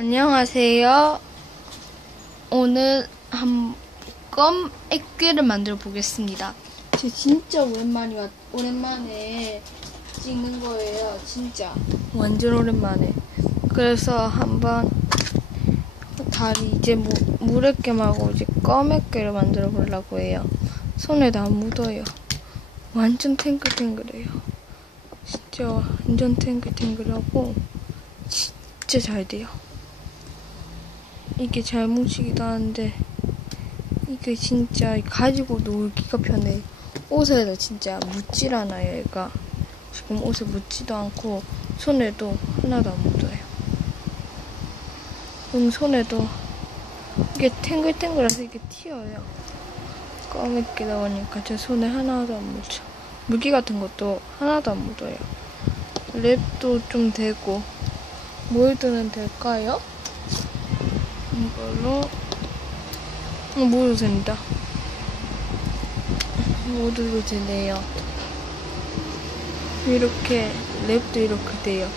안녕하세요. 오늘 한껌 액괴를 만들어 보겠습니다. 저 진짜 오랜만에 왔, 오랜만에 찍는 거예요. 진짜 완전 오랜만에. 그래서 한번 다리 이제 무, 물액괴 말고 이제 껌 액괴를 만들어 보려고 해요. 손에도 안 묻어요. 완전 탱글탱글해요. 진짜 완전 탱글탱글하고 진짜 잘 돼요. 이게 잘 뭉치기도 하는데 이게 진짜 가지고 놀기가 편해. 옷에도 진짜 묻질 않아요, 얘가. 지금 옷에 묻지도 않고 손에도 하나도 안 묻어요. 음, 손에도 이게 탱글탱글해서 이게 튀어요. 검게 나오니까 제 손에 하나도 안 묻혀. 물기 같은 것도 하나도 안 묻어요. 랩도 좀 되고 몰드는 될까요? 이걸로 어, 모두 된다. 모두도 되네요. 이렇게 랩도 이렇게 돼요.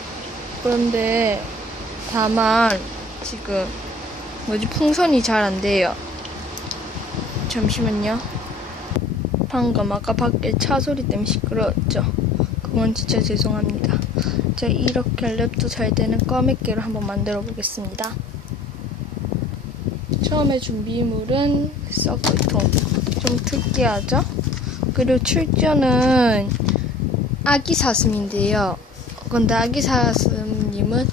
그런데 다만 지금 뭐지 풍선이 잘 안 돼요. 잠시만요. 방금 아까 밖에 차 소리 때문에 시끄러웠죠. 그건 진짜 죄송합니다. 자 이렇게 랩도 잘 되는 껌액기를 한번 만들어 보겠습니다. 처음에 준비물은 썩을통. 좀 특이하죠? 그리고 출전은 아기 사슴인데요. 근데 아기 사슴님은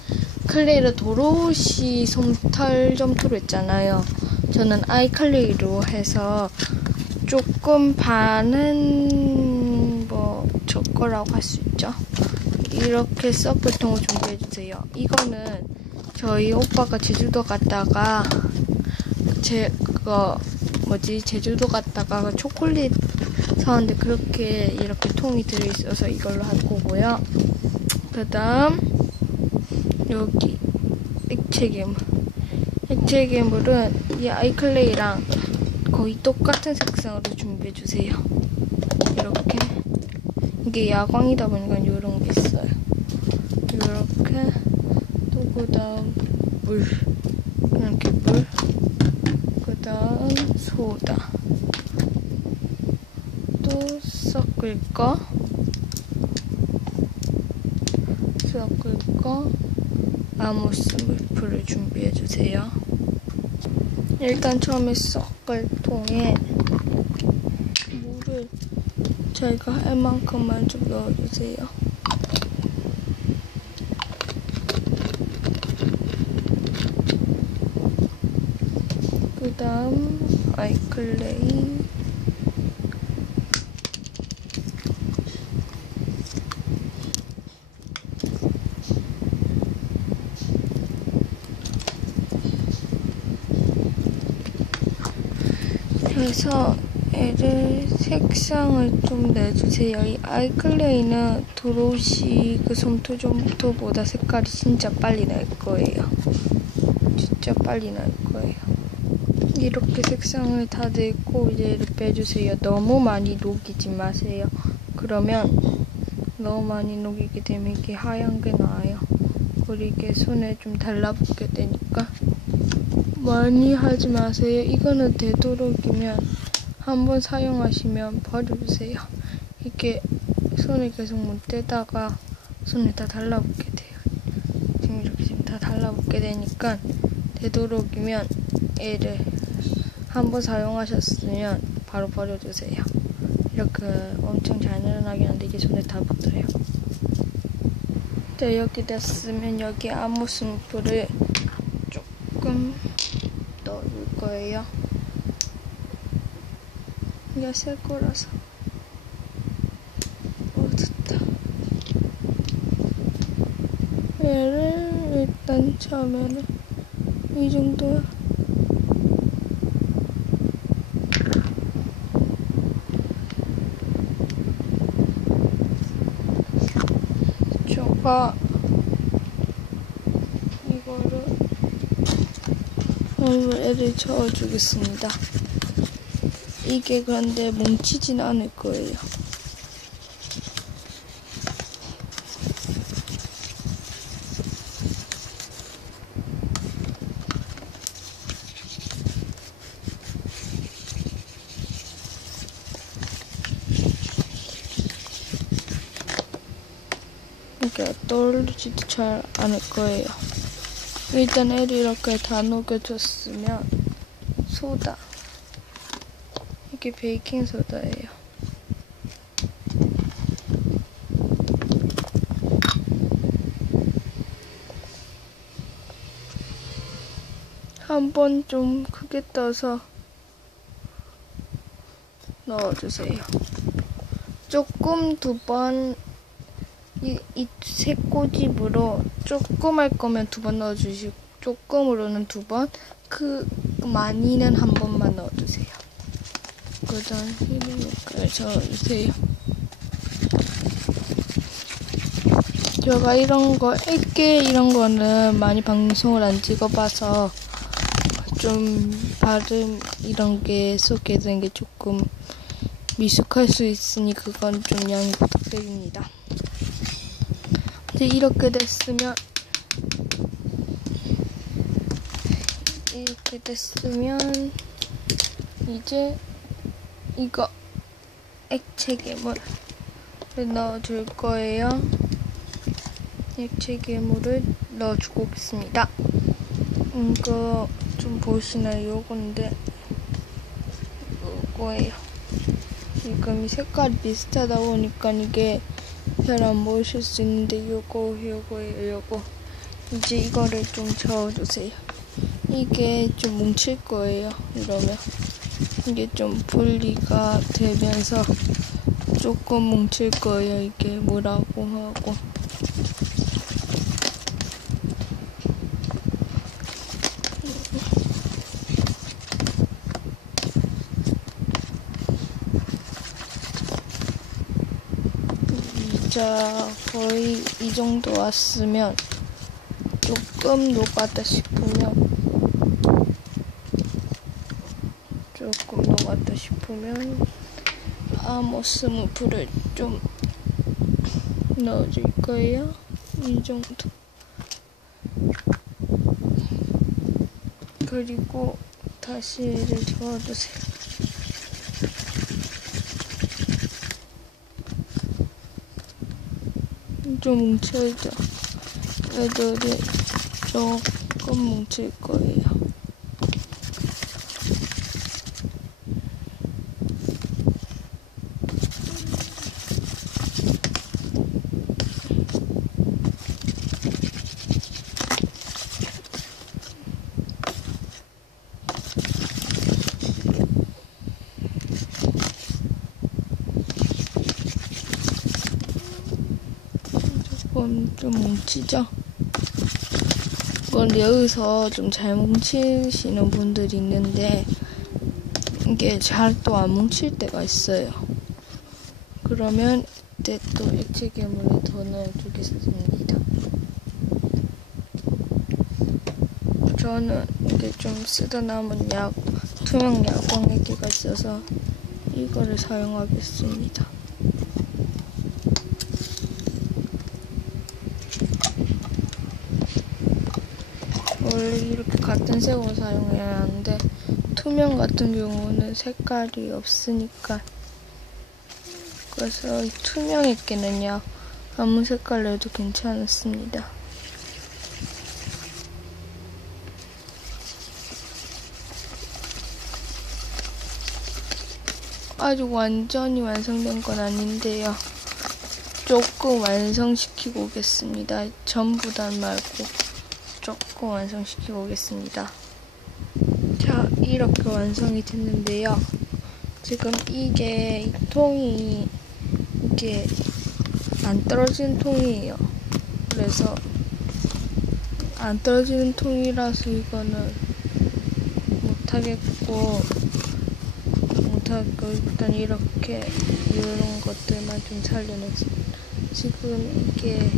클레이를 도로시 솜털 점토로 했잖아요. 저는 아이클레이로 해서 조금 반은 뭐 저 거라고 할 수 있죠. 이렇게 썩을통을 준비해주세요. 이거는 저희 오빠가 제주도 갔다가 제 그거 뭐지 제주도 갔다가 그 초콜릿 사왔는데 그렇게 이렇게 통이 들어있어서 이걸로 할 거고요. 그 다음 여기 액체 괴물. 액체 괴물은 이 아이클레이랑 거의 똑같은 색상으로 준비해 주세요. 이렇게 이게 야광이다 보니까 이런 게 있어요. 이렇게 또 그 다음 물 이렇게 물. 그다음 소다. 또 섞을 거. 섞을 거. 아모스 물풀을 준비해 주세요. 일단 처음에 섞을 통에 물을 저희가 할 만큼만 좀 넣어주세요. 그 다음 아이클레이 그래서 애를 색상을 좀 내주세요. 이 아이클레이는 도로시 그 솜토점토보다 색깔이 진짜 빨리 날 거예요. 진짜 빨리 날 거예요. 이렇게 색상을 다 내고 이제 빼주세요. 너무 많이 녹이지 마세요. 그러면 너무 많이 녹이게 되면 이게 하얀 게 나와요. 그리고 이게 손에 좀 달라붙게 되니까 많이 하지 마세요. 이거는 되도록이면 한번 사용하시면 버려주세요. 이게 손에 계속 못 대다가 손에 다 달라붙게 돼요. 지금 이렇게 지금 다 달라붙게 되니까 되도록이면 얘를 한번 사용하셨으면 바로 버려주세요. 이렇게 엄청 잘 늘어나긴 한데 이게 손에 다 붙어요. 네, 여기 됐으면 여기 아무 스프를 조금 넣을 거예요. 이게 새 거라서. 어, 됐다. 얘를 일단 처음에는 이 정도야. 저가 이거를 오늘 애를 저어주겠습니다. 이게 그런데 뭉치진 않을 거예요. 이렇게 떠오르지도 잘 않을 거예요. 일단 애를 이렇게 다 녹여줬으면 소다 이게 베이킹 소다예요. 한번 좀 크게 떠서 넣어주세요. 조금 두 번, 이, 이세 꼬집으로 조금 할 거면 두 번 넣어주시고, 조금으로는 두 번, 그, 많이는 한 번만 넣어주세요. 그 다음, 이렇게 저어주세요. 제가 이런 거, 액게 이런 거는 많이 방송을 안 찍어봐서, 좀 발음 이런 게 소개된 게 조금 미숙할 수 있으니 그건 좀 양해 부탁드립니다. 이제 이렇게 됐으면 이렇게 됐으면 이제 이거 액체 괴물을 넣어줄 거예요. 액체 괴물을 넣어주고 오겠습니다. 이거 좀 보시나요? 요건데 요거예요. 지금 이 색깔이 비슷하다 보니까 이게 잘 안 보이실 수 있는데 요거 요거예요. 요거 이제 이거를 좀 저어주세요. 이게 좀 뭉칠 거예요. 이러면 이게 좀 분리가 되면서 조금 뭉칠 거예요. 이게 뭐라고 하고 자, 거의 이 정도 왔으면 조금 녹았다 싶으면 조금 녹았다 싶으면 아모스 무프를 좀 넣어줄 거예요. 이 정도. 그리고 다시 얘를 저어주세요. 좀 뭉쳐있죠. 애들이 조금 뭉칠 거예요. 조금 좀 뭉치죠? 그런데 여기서 좀 잘 뭉치시는 분들이 있는데 이게 잘 또 안 뭉칠 때가 있어요. 그러면 이때 또 액체 괴물을 더 넣어주겠습니다. 저는 이게 좀 쓰다 남은 약, 투명 야광액기가 있어서 이거를 사용하겠습니다. 원래 이렇게 같은 색으로 사용해야 하는데 투명 같은 경우는 색깔이 없으니까 그래서 이 투명 액기는요 아무 색깔 내도 괜찮았습니다. 아직 완전히 완성된 건 아닌데요. 조금 완성시키고 오겠습니다. 전부 다 말고 조금 완성시키고 오겠습니다. 자, 이렇게 완성이 됐는데요. 지금 이게 이 통이 이게 안 떨어지는 통이에요. 그래서 안 떨어지는 통이라서 이거는 못하겠고 못하고 일단 이렇게 이런 것들만 좀 살려냈어. 지금 이게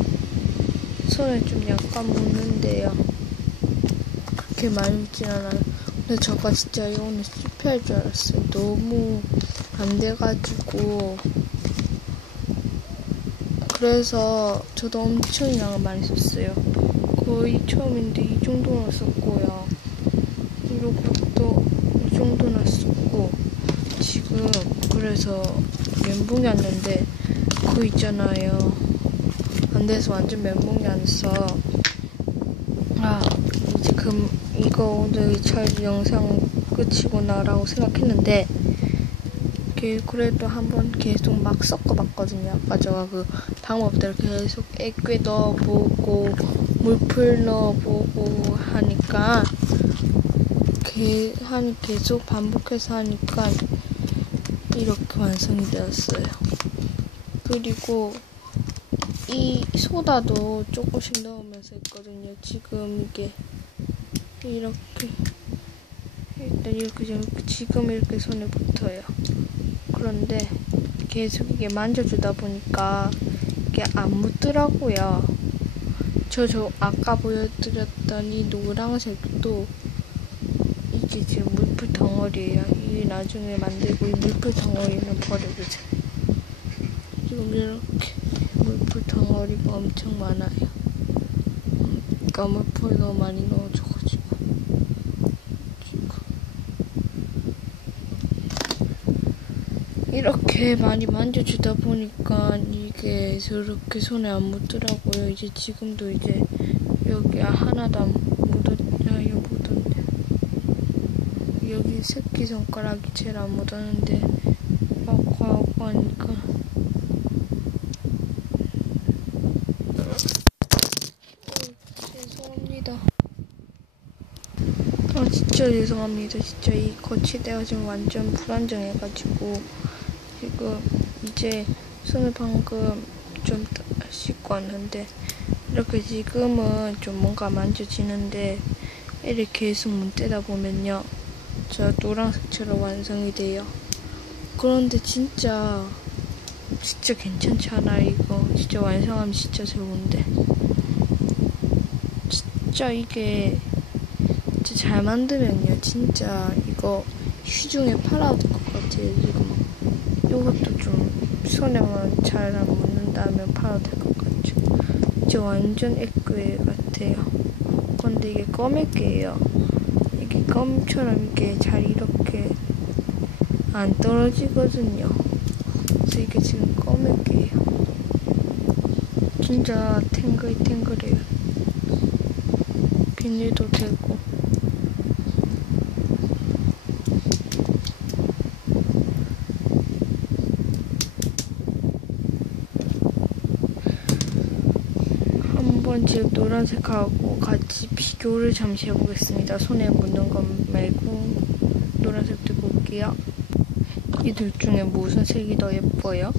손에 좀 약간 묻는데요. 그렇게 많이 묻진 않아요. 근데 저가 진짜 오늘 실패할 줄 알았어요. 너무 안 돼가지고. 그래서 저도 엄청 양을 많이 썼어요. 거의 처음인데 이 정도나 썼고요. 이것도 이 정도나 썼고. 지금 그래서 멘붕이 왔는데 그거 있잖아요. 안 건데서 완전 멘붕이 안서 아 이제 금 이거 오늘 촬 영상 끝이구나라고 생각했는데 그래도 한번 계속 막 섞어봤거든요. 아까 제가 그 방법대로 계속 액괴 넣어보고 물풀 넣어보고 하니까 게, 하니 계속 반복해서 하니까 이렇게 완성이 되었어요. 그리고 이 소다도 조금씩 넣으면서 했거든요. 지금 이게 이렇게 일단 이렇게 지금 이렇게 손에 붙어요. 그런데 계속 이게 만져주다 보니까 이게 안 묻더라고요. 저, 저 아까 보여드렸던 이 노란색도 이게 지금 물풀 덩어리예요. 이 나중에 만들고 이 물풀 덩어리는 버려주세요. 지금 이렇게 물풀 덩어리가 엄청 많아요. 그러니까 물풀 너무 많이 넣어줘가지고. 이렇게 많이 만져주다 보니까 이게 저렇게 손에 안 묻더라고요. 이제 지금도 이제 여기 하나도 안 묻었냐, 여 묻었네. 여기 새끼손가락이 제일 안 묻었는데 막 하고 하니까 어, 죄송합니다. 아 진짜 죄송합니다. 진짜 이 거치대가 지금 완전 불안정해가지고 지금 이제 손을 방금 좀 씻고 왔는데 이렇게 지금은 좀 뭔가 만져지는데 이렇게 계속 문 떼다 보면요 저 노란색처럼 완성이 돼요. 그런데 진짜 진짜 괜찮잖아 이거 진짜 완성하면 진짜 좋은데 진짜 이게 잘 만들면요. 진짜 이거 시중에 팔아도 될것 같아요. 지금 이것도 좀 손에만 잘 안 묻는다면 팔아도 될 것 같죠. 진짜 완전 애교애 같아요. 근데 이게 검액이에요. 이게 껌처럼 이게 잘 이렇게 안 떨어지거든요. 그래서 이게 지금 검액이에요. 진짜 탱글탱글해요. 비닐도 되고 한번 지금 노란색하고 같이 비교를 잠시 해보겠습니다. 손에 묻는 것 말고 노란색도 볼게요. 이 둘 중에 무슨 색이 더 예뻐요?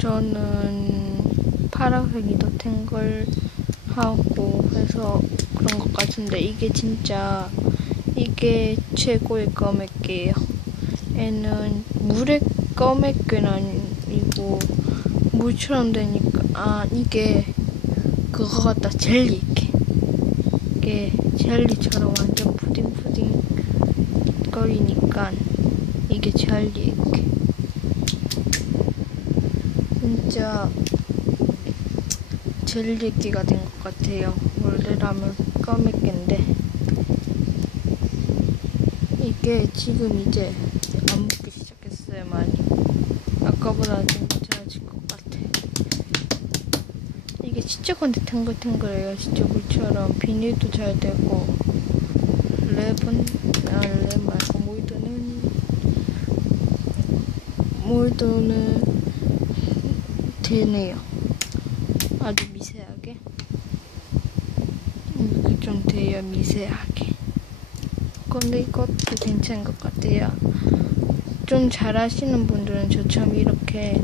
저는 파란색이 더 탱글하고 해서 그런 것 같은데 이게 진짜 이게 최고의 검액이에요. 얘는 물의 검액은 아니고 물처럼 되니까 아 이게 그거 같다. 젤리 이렇게. 이게 젤리처럼 완전 푸딩푸딩 거리니까 이게 젤리 이렇게. 진짜 젤리끼가 된 것 같아요. 원래라면 까맣게인데. 이게 지금 이제 안 먹기 시작했어요 많이. 아까보다 좀 괜찮아진 것 같아 이게 진짜 근데 탱글탱글해요. 진짜 물처럼 비닐도 잘 되고 랩은 아 랩 말고 몰드는 몰드는 되네요. 아주 미세하게. 이렇게 좀 돼요 미세하게. 근데 이것도 괜찮은 것 같아요. 좀 잘하시는 분들은 저처럼 이렇게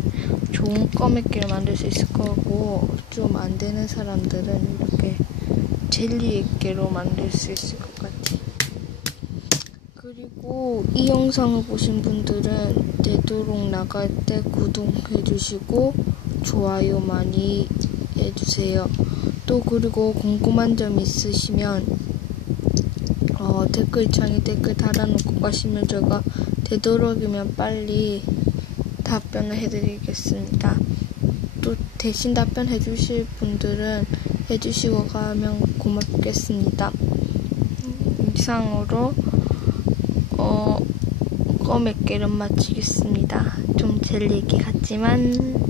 좋은 껌액기를 만들 수 있을 거고 좀 안 되는 사람들은 이렇게 젤리 액기로 만들 수 있을 것 같아요. 그리고 이 영상을 보신 분들은 되도록 나갈 때 구독해 주시고 좋아요 많이 해주세요. 또 그리고 궁금한 점 있으시면 어, 댓글창에 댓글 달아놓고 가시면 제가 되도록이면 빨리 답변을 해드리겠습니다. 또 대신 답변해 주실 분들은 해주시고 가면 고맙겠습니다. 이상으로 어, 껌의 깨름 마치겠습니다. 좀 젤리기 같지만